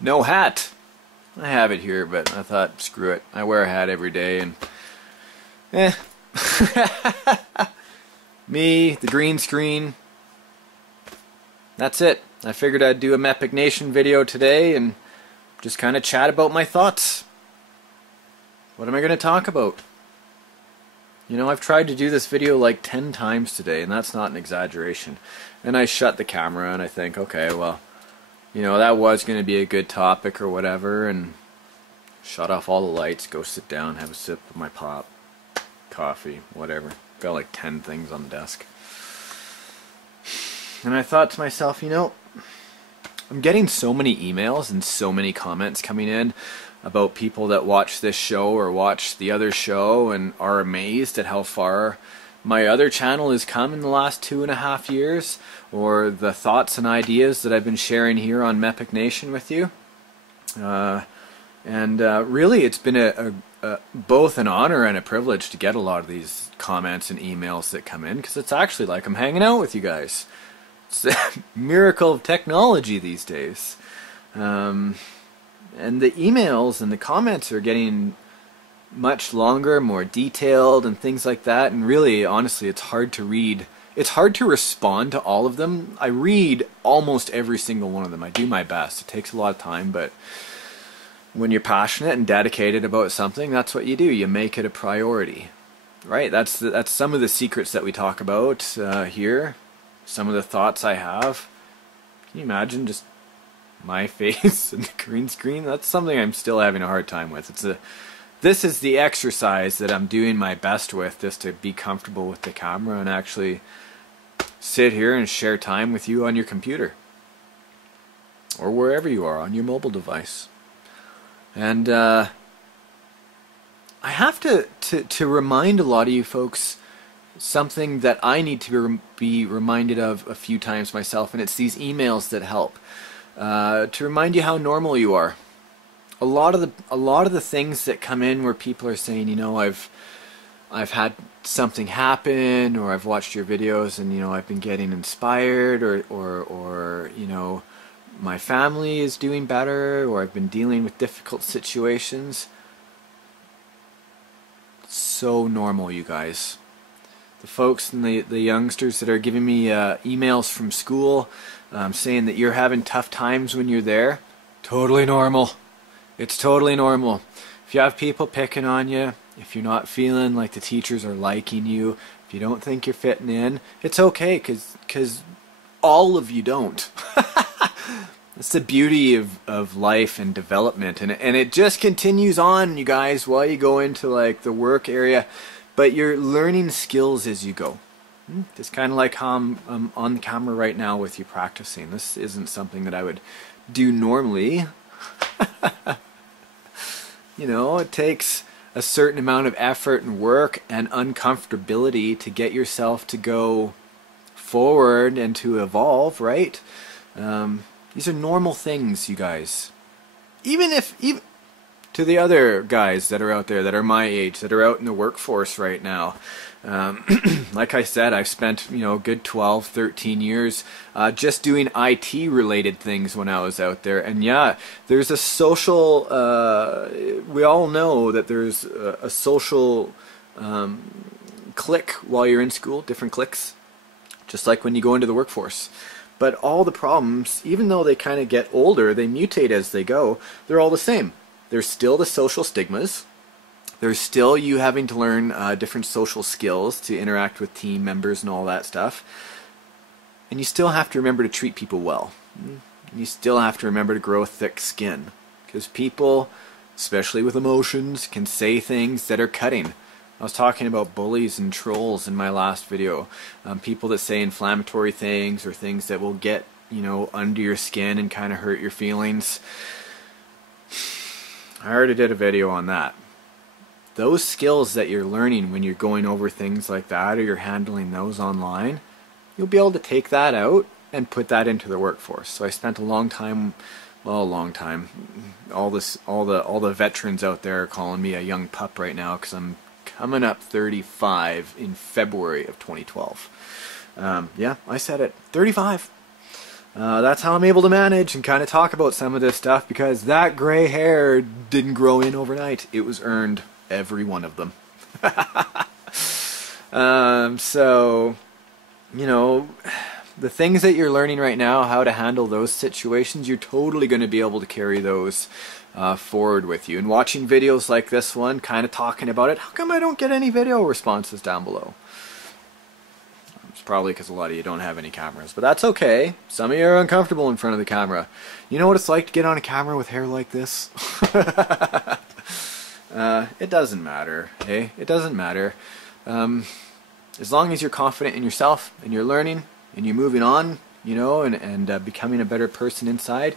No hat. I have it here, but I thought, screw it. I wear a hat every day, and me, the green screen. That's it. I figured I'd do a MEPiCNation video today and just kind of chat about my thoughts. What am I going to talk about? You know, I've tried to do this video like 10 times today, and that's not an exaggeration. And I shut the camera and I think, okay, well, you know, that was going to be a good topic or whatever, and shut off all the lights, go sit down, have a sip of my pop, coffee, whatever. Got like 10 things on the desk. And I thought to myself, you know, I'm getting so many emails and so many comments coming in about people that watch this show or watch the other show and are amazed at how far my other channel has come in the last 2.5 years, or the thoughts and ideas that I've been sharing here on MEPiCNation with you. Really, it's been both an honor and a privilege to get a lot of these comments and emails that come in, because it's actually like I'm hanging out with you guys. It's a miracle of technology these days. And the emails and the comments are getting much longer, more detailed and things like that, and really, honestly, it's hard to read. It's hard to respond to all of them. I read almost every single one of them. I do my best. It takes a lot of time, but when you're passionate and dedicated about something, that's what you do. You make it a priority, right? That's some of the secrets that we talk about here. Some of the thoughts I have. Can you imagine just my face and the green screen? That's something I'm still having a hard time with. This is the exercise that I'm doing my best with, just to be comfortable with the camera and actually sit here and share time with you on your computer or wherever you are on your mobile device. And I have to remind a lot of you folks something that I need to be reminded of a few times myself, and it's these emails that help to remind you how normal you are. A lot of the things that come in where people are saying, you know, I've had something happen, or I've watched your videos and, you know, I've been getting inspired, or you know, my family is doing better, or I've been dealing with difficult situations. It's so normal, you guys. The folks and the youngsters that are giving me emails from school saying that you're having tough times when you're there, totally normal. It's totally normal. If you have people picking on you, if you're not feeling like the teachers are liking you, if you don't think you're fitting in, it's okay, because all of you don't. That's the beauty of life and development, and it just continues on, you guys, while you go into like the work area, but you're learning skills as you go. Just kind of like how I'm on the camera right now with you practicing. This isn't something that I would do normally. You know, it takes a certain amount of effort and work and uncomfortability to get yourself to go forward and to evolve, right? These are normal things, you guys. Even to the other guys that are out there that are my age, that are out in the workforce right now. Like I said, I've spent, you know, a good 12, 13 years just doing IT related things when I was out there. And yeah, there's a social, we all know that there's a social clique while you're in school, different cliques, just like when you go into the workforce. But all the problems, even though they kind of get older, they mutate as they go, they're all the same. There's still the social stigmas. There's still you having to learn different social skills to interact with team members and all that stuff. And you still have to remember to treat people well. You still have to remember to grow thick skin. Because people, especially with emotions, can say things that are cutting. I was talking about bullies and trolls in my last video. People that say inflammatory things, or things that will get, you know, under your skin and kind of hurt your feelings. I already did a video on that. Those skills that you're learning when you're going over things like that, or you're handling those online, you'll be able to take that out and put that into the workforce. So I spent a long time, well, a long time. All the veterans out there are calling me a young pup right now, because I'm coming up 35 in February of 2012. Yeah, I said it, 35. That's how I'm able to manage and kind of talk about some of this stuff, because that gray hair didn't grow in overnight. It was earned, every one of them. So, you know, the things that you're learning right now, how to handle those situations, you're totally going to be able to carry those forward with you. And watching videos like this one, kind of talking about it, how come I don't get any video responses down below? It's probably because a lot of you don't have any cameras, but that's okay. Some of you are uncomfortable in front of the camera. You know what it's like to get on a camera with hair like this? It doesn't matter, hey? It doesn't matter. As long as you're confident in yourself and you're learning and you're moving on, you know, and becoming a better person inside.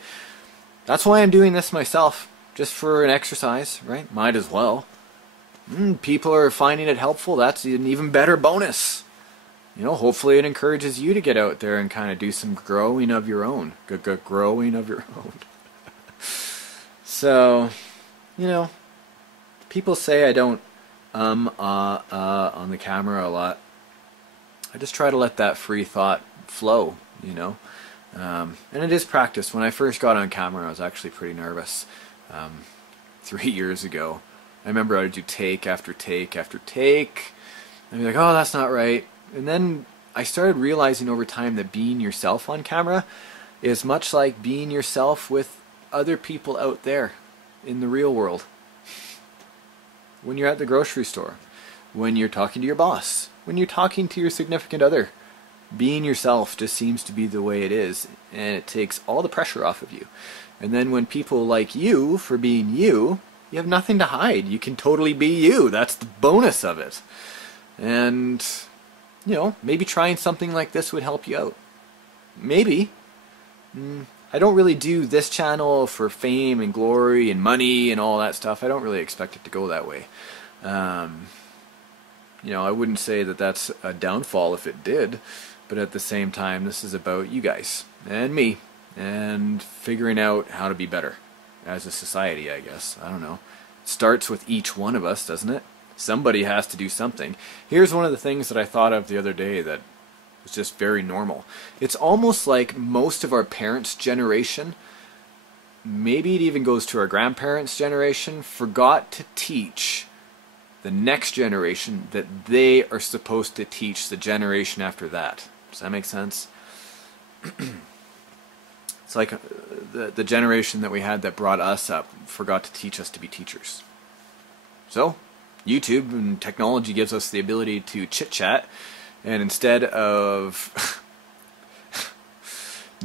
That's why I'm doing this myself, just for an exercise, right? Might as well. People are finding it helpful. That's an even better bonus. You know, hopefully it encourages you to get out there and kind of do some growing of your own. Growing of your own. So, you know, people say I don't on the camera a lot. I just try to let that free thought flow, you know. And it is practice. When I first got on camera, I was actually pretty nervous. 3 years ago, I remember I would do take after take after take. I'd be like, oh, that's not right. And then I started realizing over time that being yourself on camera is much like being yourself with other people out there in the real world. When you're at the grocery store, when you're talking to your boss, when you're talking to your significant other, being yourself just seems to be the way it is, and it takes all the pressure off of you. And then when people like you for being you, you have nothing to hide. You can totally be you. That's the bonus of it. And, you know, maybe trying something like this would help you out. Maybe. I don't really do this channel for fame and glory and money and all that stuff. I don't really expect it to go that way. You know, I wouldn't say that that's a downfall if it did, but at the same time, this is about you guys and me and figuring out how to be better as a society, I guess. I don't know. It starts with each one of us, doesn't it? Somebody has to do something. Here's one of the things that I thought of the other day that was just very normal. It's almost like most of our parents' generation, maybe it even goes to our grandparents' generation, forgot to teach the next generation that they are supposed to teach the generation after that. Does that make sense? It's like the generation that we had that brought us up forgot to teach us to be teachers. So, YouTube and technology gives us the ability to chit-chat, and instead of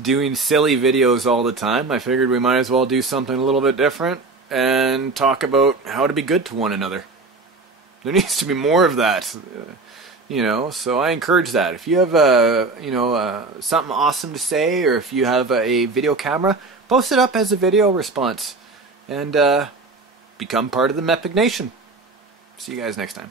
doing silly videos all the time, I figured we might as well do something a little bit different and talk about how to be good to one another. There needs to be more of that, you know, so I encourage that. If you have something awesome to say, or if you have a video camera, post it up as a video response and become part of the MEPiCNation. See you guys next time.